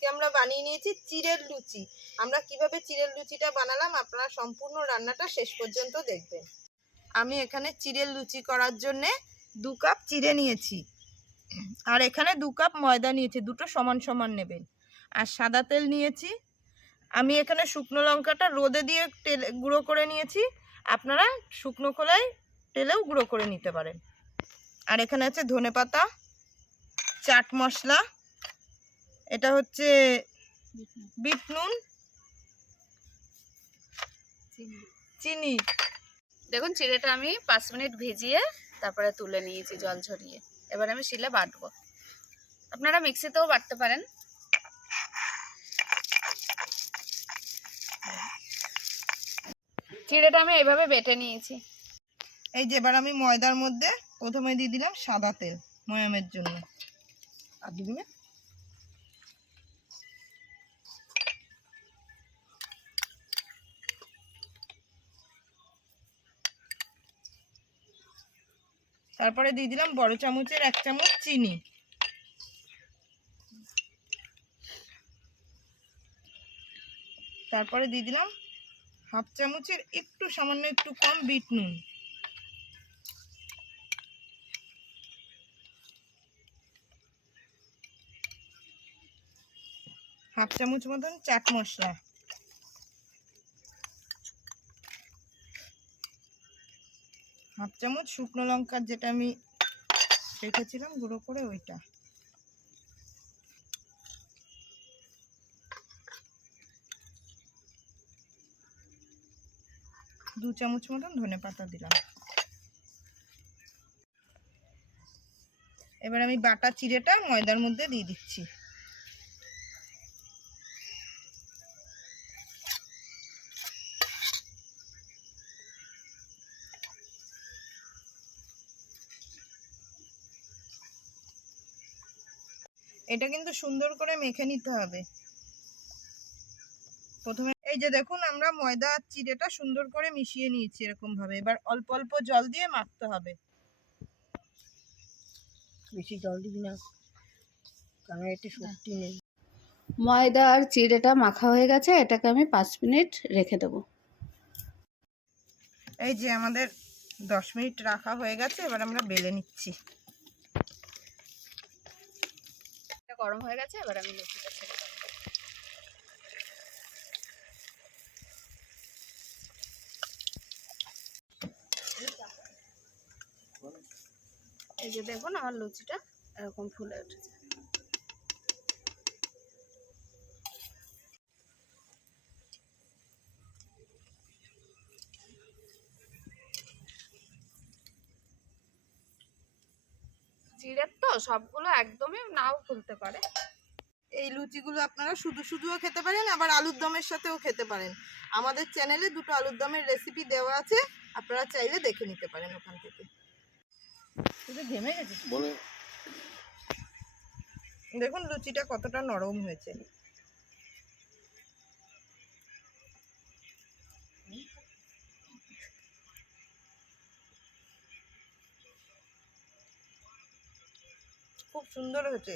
আজকে আমরা বানিয়ে নিয়েছি চিড়ের লুচি। আমরা কিভাবে চিড়ের লুচিটা বানালাম আপনারা সম্পূর্ণ রান্নাটা শেষ পর্যন্ত দেখবেন। আমি এখানে চিড়ের লুচি করার জন্যে 2 কাপ চিড়ে নিয়েছি, আর এখানে 2 কাপ ময়দা নিয়েছি, দুটো সমান সমান নেবেন। আর সাদা তেল নিয়েছি। আমি এখানে শুকনো লঙ্কাটা রোদে দিয়ে তেল গুঁড়ো করে নিয়েছি, আপনারা শুকনো খোলায় তেলেও গুঁড়ো করে নিতে পারেন। আর এখানে আছে ধনেপাতা, চাট মশলা, এটা হচ্ছে বিট নুন, চিনি। দেখুন চিড়েটা আমি 5 মিনিট ভিজিয়ে তারপরে তুলে নিয়েছি জল ঝরিয়ে। এবার আমি শিলে বাটবো, আপনারা মিক্সিতেও বাটতে পারেন। চিড়েটা আমি এইভাবে বেটে নিয়েছি। এই যে এবার আমি ময়দার মধ্যে প্রথমে দিয়ে দিলাম সাদা তেল ময়ামের জন্য। আর দিবি না? তারপরে দিয়ে দিলাম বড় চামচের 1 চামচ চিনি। তারপরে দিয়ে দিলাম হাফ চামচের একটু সামান্য একটু কম বিট নুন। হাফ চামচ মতন চাট মশলা। হাফ চামচ শুকনো লঙ্কার যেটা আমি রেখেছিলাম গুঁড়ো করে ওইটা। দু চামচ মতন ধনেপাতা দিলাম। এবার আমি বাটা চিড়েটা ময়দার মধ্যে দিয়ে দিচ্ছি। এটা কিন্তু সুন্দর করে মেখে নিতে হবে। প্রথমে এই যে দেখুন আমরা ময়দা আর চিড়েটা সুন্দর করে মিশিয়ে নিয়েছি এরকম ভাবে। এবার অল্প অল্প জল দিয়ে মাখতে হবে। বেশি জল দিবি না, কারণ এতে শক্তি নেই। ময়দা আর চিড়েটা মাখা হয়ে গেছে, এটাকে আমি 5 মিনিট রেখে দেবো। এই যে আমাদের 10 মিনিট রাখা হয়ে গেছে, এবার আমরা বেলে নিচ্ছি। এটা গরম হয়ে গেছে, এবার আমি লুচিটা ছেড়ে দেবো। এই যে দেখুন আমার লুচিটা এরকম ফুলে উঠেছে। চিড়ের তো সবগুলো একদমই নাও ফুলতে পারে। এই লুচিগুলো আপনারা শুধু শুধুও খেতে পারেন, আবার আলুর দমের সাথেও খেতে পারেন। আমাদের চ্যানেলে 2টো আলুর দমের রেসিপি দেওয়া আছে, আপনারা চাইলে দেখে নিতে পারেন ওখান থেকে। ঘেমে গেছে বলে দেখুন লুচিটা কতটা নরম হয়েছে। খুব সুন্দর হয়েছে।